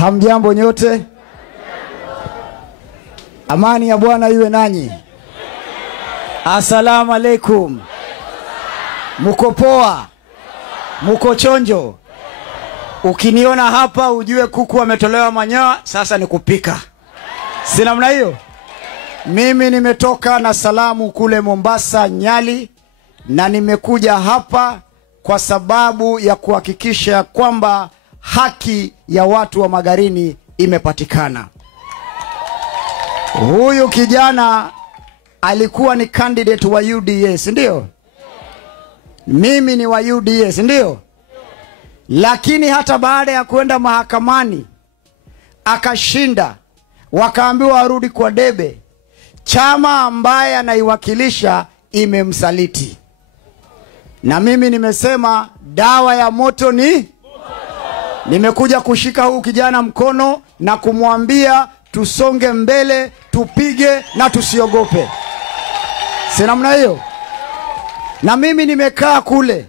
Hamjambo nyote? Amani ya Bwana iwe nanyi. Asalamu alaikum. Muko poa? Muko chonjo? Ukiniona hapa ujue kuku wametolewa manyoya, sasa ni kupika. Si namna hiyo? Mimi nimetoka na salamu kule Mombasa, Nyali, na nimekuja hapa kwa sababu ya kuhakikisha kwamba haki ya watu wa Magarini imepatikana. Huyu kijana alikuwa ni candidate wa UDA, ndio? Mimi ni wa UDA, ndio? Lakini hata baada ya kwenda mahakamani akashinda, wakaambiwa arudi kwa debe. Chama ambaye anaiwakilisha imemsaliti. Na mimi nimesema dawa ya moto ni nimekuja kushika huu kijana mkono na kumwambia tusonge mbele, tupige na tusiogope. Si namna hiyo? Na mimi nimekaa kule.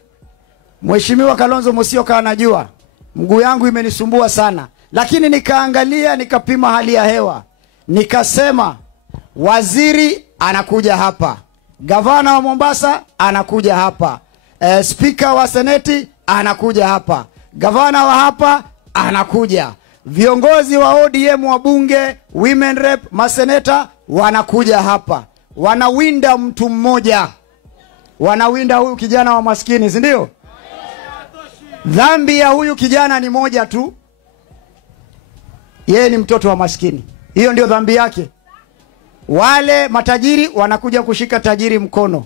Mheshimiwa Kalonzo Musyoka anajua mguu yangu imenisumbua sana, lakini nikaangalia, nikapima hali ya hewa, nikasema waziri anakuja hapa, gavana wa Mombasa anakuja hapa, speaker wa seneti anakuja hapa, gavana wa hapa anakuja, viongozi wa ODM wa bunge, women rep, maseneta wanakuja hapa. Wanawinda mtu mmoja, wanawinda huyu kijana wa maskini, si ndio? Dhambi ya huyu kijana ni moja tu, yeye ni mtoto wa maskini. Hiyo ndio dhambi yake. Wale matajiri wanakuja kushika tajiri mkono,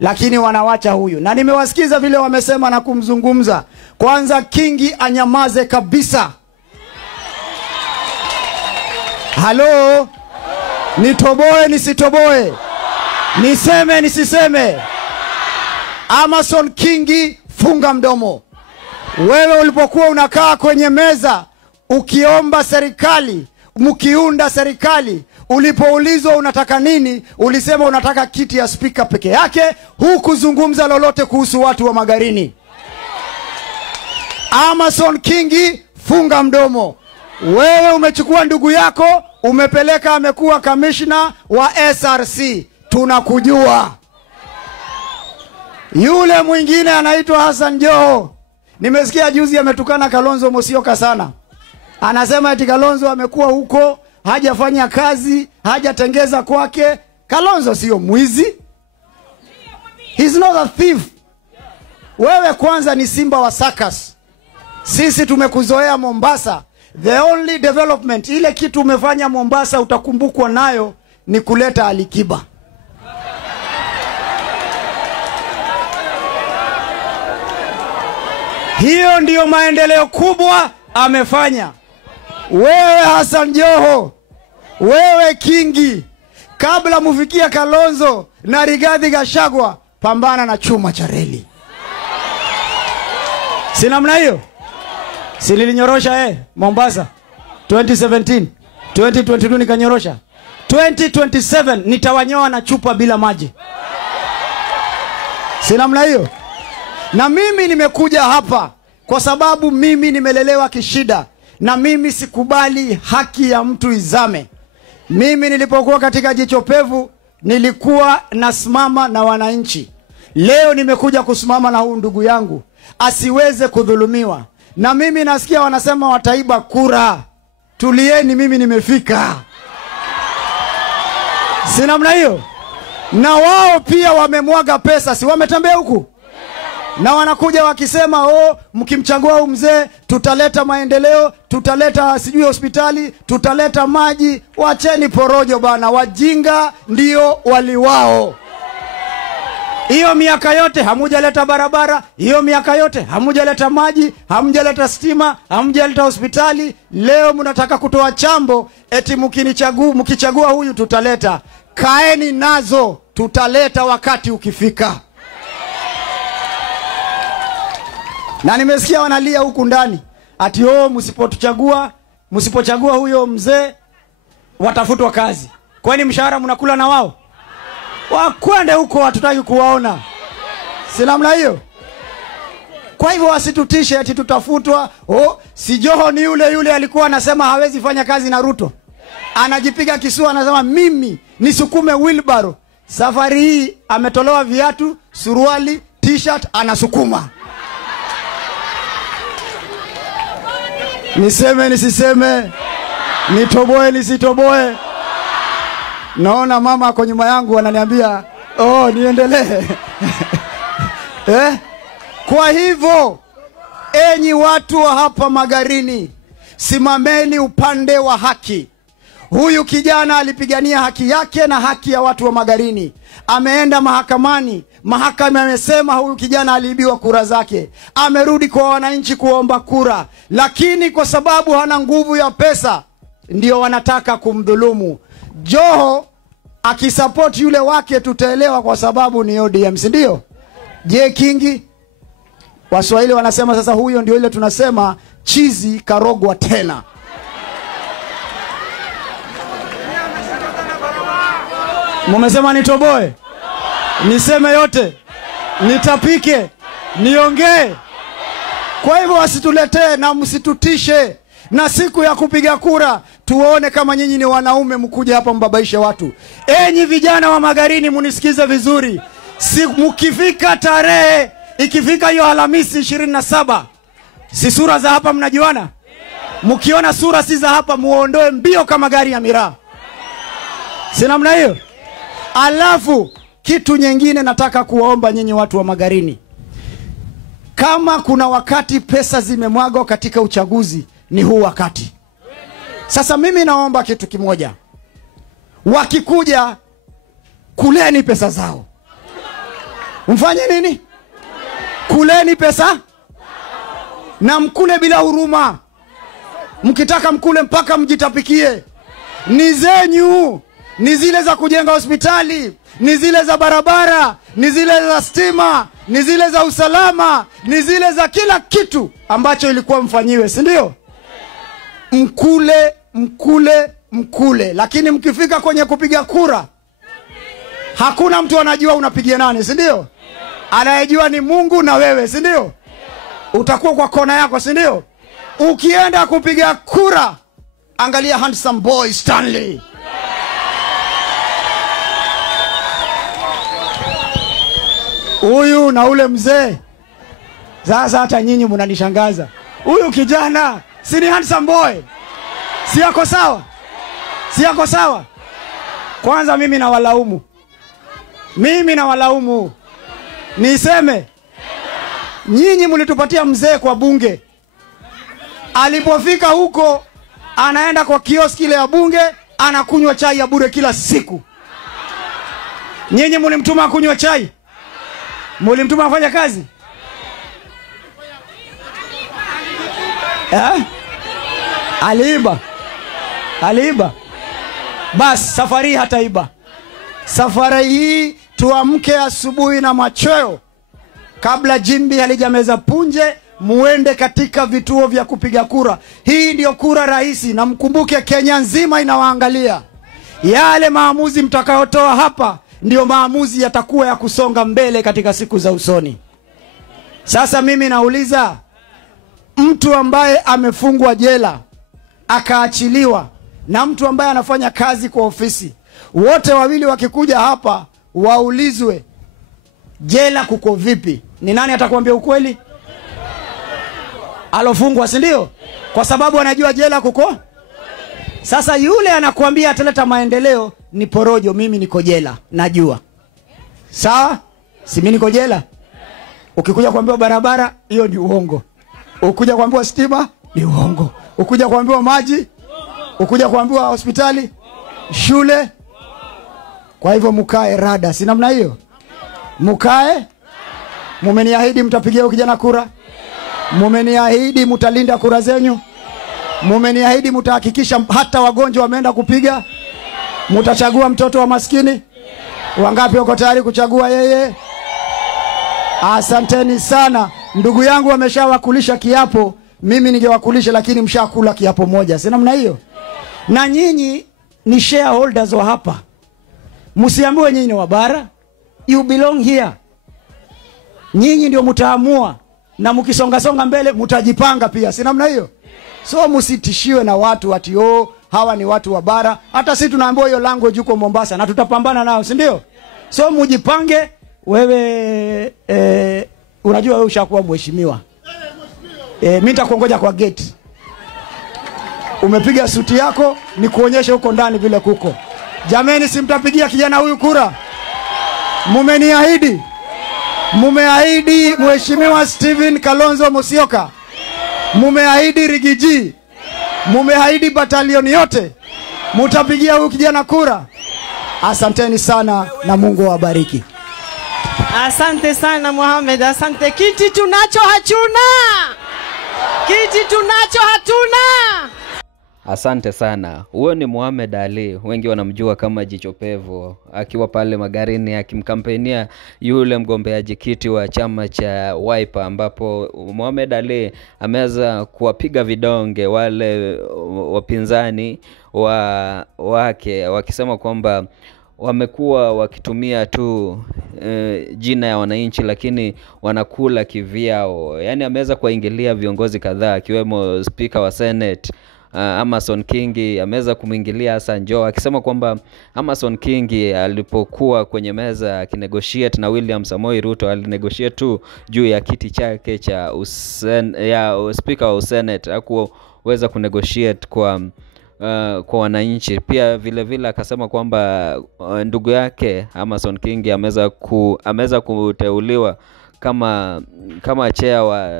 lakini wanawacha huyu. Na nimewasikiza vile wamesema na kumzungumza. Kwanza Kingi anyamaze kabisa. Halo? Nitoboe nisitoboe? Niseme nisiseme? Amason Kingi, funga mdomo. Wewe ulipokuwa unakaa kwenye meza ukiomba serikali, mkiunda serikali, ulipoulizwa unataka nini, ulisema unataka kiti ya speaker peke yake, hukuzungumza lolote kuhusu watu wa Magarini. Amason Kingi, funga mdomo. Wewe umechukua ndugu yako, umepeleka amekuwa commissioner wa SRC. Tunakujua. Yule mwingine anaitwa Hassan Joho. Nimesikia juzi ametukana Kalonzo Musyoka sana. Anasema eti Kalonzo amekuwa huko, hajafanya kazi, hajatengeza kwake. Kalonzo sio mwizi. He's not a thief. Wewe kwanza ni simba wa circus. Sisi tumekuzoea Mombasa. The only development, ile kitu umefanya Mombasa utakumbukwa nayo, ni kuleta Alikiba. Hiyo ndiyo maendeleo kubwa amefanya. Wewe Hassan Joho, wewe Kingi, kabla mufikia Kalonzo na Rigathi Gachagua, pambana na chuma cha reli. Si namna hiyo? Si nilinyorosha Mombasa 2017, 2022 nikanyorosha. 2027 nitawanyoa na chupa bila maji. Si namna hiyo? Na mimi nimekuja hapa kwa sababu mimi nimelelewa kishida, na mimi sikubali haki ya mtu izame. Mimi nilipokuwa katika jicho pevu nilikuwa nasimama na wananchi. Leo nimekuja kusimama na huu ndugu yangu asiweze kudhulumiwa. Na mimi nasikia wanasema wataiba kura. Tulieni, mimi nimefika. Si namna hiyo? Na wao pia wamemwaga pesa, si wametembea huku? Na wanakuja wakisema mkimchagua huyu mzee tutaleta maendeleo, tutaleta sijui hospitali, tutaleta maji. Wacheni porojo bana, wajinga ndio waliwao. Hiyo miaka yote hamujaleta barabara, hiyo miaka yote hamujaleta maji, hamujaleta stima, hamujaleta hospitali. Leo mnataka kutoa chambo eti mkichagua huyu tutaleta. Kaeni nazo, tutaleta wakati ukifika. Na nimesikia wanalia huku ndani ati msipochagua huyo mzee watafutwa kazi. Kwani mshahara mnakula na wao? Wakwende huko, hatutaki kuwaona. Si namna hiyo? Kwa hivyo wasitutishe ati tutafutwa. Si Joho ni yule alikuwa anasema hawezi fanya kazi na Ruto. Anajipiga kisua anasema mimi nisukume wheelbarrow. Safari hii ametolewa viatu, suruali, t-shirt anasukuma. Niseme nisiseme, nitoboe nisitoboe. Naona mama kwa nyuma yangu ananiambia, niendelee. Kwa hivyo, enyi watu wa hapa Magarini, simameni upande wa haki. Huyu kijana alipigania haki yake na haki ya watu wa Magarini. Ameenda mahakamani. Mahakama amesema huyu kijana aliibiwa kura zake. Amerudi kwa wananchi kuomba kura. Lakini kwa sababu hana nguvu ya pesa, ndio wanataka kumdhulumu. Joho akisupport yule wake tutaelewa kwa sababu ni ODM, si ndio? Je, Kingi? Waswahili wanasema sasa huyo ndio ile tunasema chizi karogwa tena. Mumesema nitoboe, niseme yote, nitapike, niongee. Kwa hivyo wasituletee na msitutishe. Na siku ya kupiga kura tuone kama nyinyi ni wanaume mkuje hapa mbabaishe watu. Enyi vijana wa Magarini munisikize vizuri. Mkifika tarehe, ikifika hiyo Alhamisi 27, si sura za hapa mnajuana? Mkiona sura si za hapa muondoe mbio kama gari ya miraa. Si namna hiyo? Alafu kitu nyingine nataka kuwaomba nyinyi watu wa Magarini. Kama kuna wakati pesa zimemwagwa katika uchaguzi, ni huu wakati. Sasa mimi naomba kitu kimoja. Wakikuja, kuleni pesa zao. Mfanye nini? Kuleni pesa na mkule bila huruma. Mkitaka mkule mpaka mjitapikie. Ni zenyu. Ni zile za kujenga hospitali, ni zile za barabara, ni zile za stima, ni zile za usalama, ni zile za kila kitu ambacho ilikuwa mfanyiwe, si ndio? Mkule. Lakini mkifika kwenye kupiga kura, hakuna mtu anajua unapigia nani, si ndio? Anayejua ni Mungu na wewe, si ndio? Utakuwa kwa kona yako, si ndio? Ukienda kupiga kura, angalia handsome boy Stanley. Huyu na ule mzee. Sasa hata nyinyi mnanishangaza. Huyu kijana, si ni handsome boy? Si yako sawa? Si yako sawa? Kwanza mimi na walaumu. Niseme, nyinyi mlitupatia mzee kwa bunge. Alipofika huko, anaenda kwa kioski ile ya bunge, anakunywa chai ya bure kila siku. Nyinyi mlimtuma kunywa chai? Mlimtuma afanye kazi? Aliiba. Bas, safari hataiba. Safari hii tuamke asubuhi na machweo, kabla jimbi halijameza punje, muende katika vituo vya kupiga kura. Hii ndio kura rahisi, na mkumbuke Kenya nzima inawaangalia. Yale maamuzi mtakayotoa hapa ndio maamuzi yatakuwa ya kusonga mbele katika siku za usoni. Sasa mimi nauliza, mtu ambaye amefungwa jela akaachiliwa na mtu ambaye anafanya kazi kwa ofisi, wote wawili wakikuja hapa waulizwe jela kuko vipi, ni nani atakwambia ukweli? Alofungwa, si ndio? Kwa sababu anajua jela kuko. Sasa yule anakuambia ataleta maendeleo ni porojo. Mimi niko jela, najua. Sawa? Si mimi niko jela. Ukikuja kuambiwa barabara, hiyo ni uongo. Ukikuja kuambiwa stima, ni uongo. Ukikuja kuambiwa maji, ukikuja kuambiwa hospitali, shule. Kwa hivyo mkae rada, si namna hiyo? Mkae. Mumeniahidi mtapigia kijana kura? Mumeniahidi mtalinda kura zenyu? Mumeniahidi mtahakikisha hata wagonjwa wameenda kupiga? Mtachagua mtoto wa maskini? Wangapi wako tayari kuchagua yeye? Asanteni sana. Ndugu yangu wameshawakulisha kiapo, mimi ningewakulisha lakini mshakula kiapo moja. Si namna hiyo? Na nyinyi ni shareholders wa hapa. Msiambiwe nyinyi ni wabara. You belong here. Nyinyi ndio mtaamua na mkisonga songa mbele mtajipanga pia, si namna hiyo? So msitishiwe na watu ati hawa ni watu wa bara. Hata sisi tunaambiwa hiyo language huko Mombasa na tutapambana nao, si ndio? So mjipange. Wewe unajua wewe ushakuwa mheshimiwa. Mimi nitakuongoja kwa gate. Umepiga suti yako, ni kuonyesha huko ndani vile kuko. Jameni, simtapigia kijana huyu kura. Mumeniahidi. Mumeahidi Mheshimiwa Steven Kalonzo Musyoka. Mumeahidi Rigiji. Mumeahidi batalioni yote. Mutapigia huyu kijana kura. Asanteni sana na Mungu awabariki. Asante sana Mohamed, asante. Kiti tunacho hatuna. Kiti tunacho hatuna. Asante sana. Huyo ni Mohamed Ali, wengi wanamjua kama Jicho Pevu, akiwa pale Magarini akimkampenia yule mgombeaji kiti wa chama cha Wiper, ambapo Mohamed Ali ameweza kuwapiga vidonge wale wapinzani wake, wakisema kwamba wamekuwa wakitumia tu jina ya wananchi lakini wanakula kivyao. Yaani ameweza kuingilia viongozi kadhaa akiwemo Speaker wa Senate Amason Kingi, ameweza kumwingilia Hassan Joho akisema kwamba Amason Kingi alipokuwa kwenye meza akinegotiate na William Samoei Ruto alinegotiate tu juu ya kiti chake cha Speaker wa Senate, hakuweza kunegotiate kwa wananchi. Pia vile vile akasema kwamba ndugu yake Amason Kingi ameweza kuteuliwa kama chair wa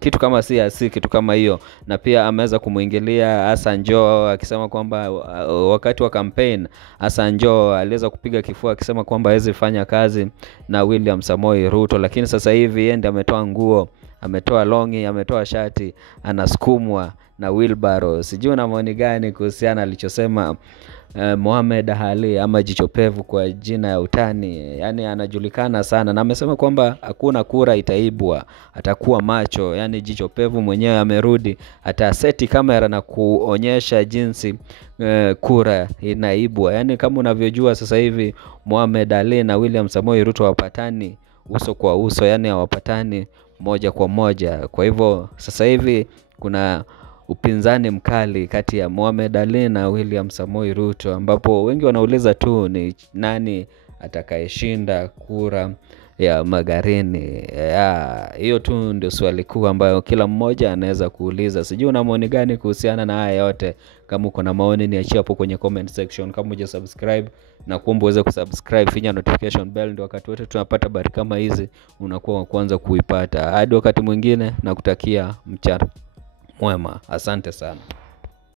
kitu kama CRC, kitu kama hiyo. Na pia ameweza kumuingilia Hassan Joho akisema kwamba wakati wa campaign Hassan Joho aliweza kupiga kifua akisema kwamba hawezi fanya kazi na William Samoei Ruto, lakini sasa hivi yeye ndiye ametoa nguo, ametoa longi, ametoa shati, anasukumwa na wheelbarrow. Sijui na maoni gani kuhusiana alichosema Mohamed Ali ama Jicho Pevu kwa jina ya utani. Yaani anajulikana sana na amesema kwamba hakuna kura itaibwa, atakuwa macho. Yaani Jicho Pevu mwenyewe amerudi, ataseti kamera na kuonyesha jinsi kura inaibwa. Yaani kama unavyojua sasa hivi Mohamed Ali na William Samoei Ruto hawapatani uso kwa uso, yaani hawapatani moja kwa moja. Kwa hivyo sasa hivi kuna upinzani mkali kati ya Mohamed Ali na William Samoei Ruto, ambapo wengi wanauliza tu ni nani atakayeshinda kura ya Magarini. Hiyo tu ndio swali kuu ambayo kila mmoja anaweza kuuliza. Sijui una maoni gani kuhusiana na haya yote? Kama uko na maoni niachie hapo kwenye comment section. Kama hujasubscribe na kuomba uweze kusubscribe, finya notification bell ndio wakati wote tunapata habari kama hizi unakuwa wa kwanza kuipata. Hadi wakati mwingine, nakutakia mchana mwema. Asante sana.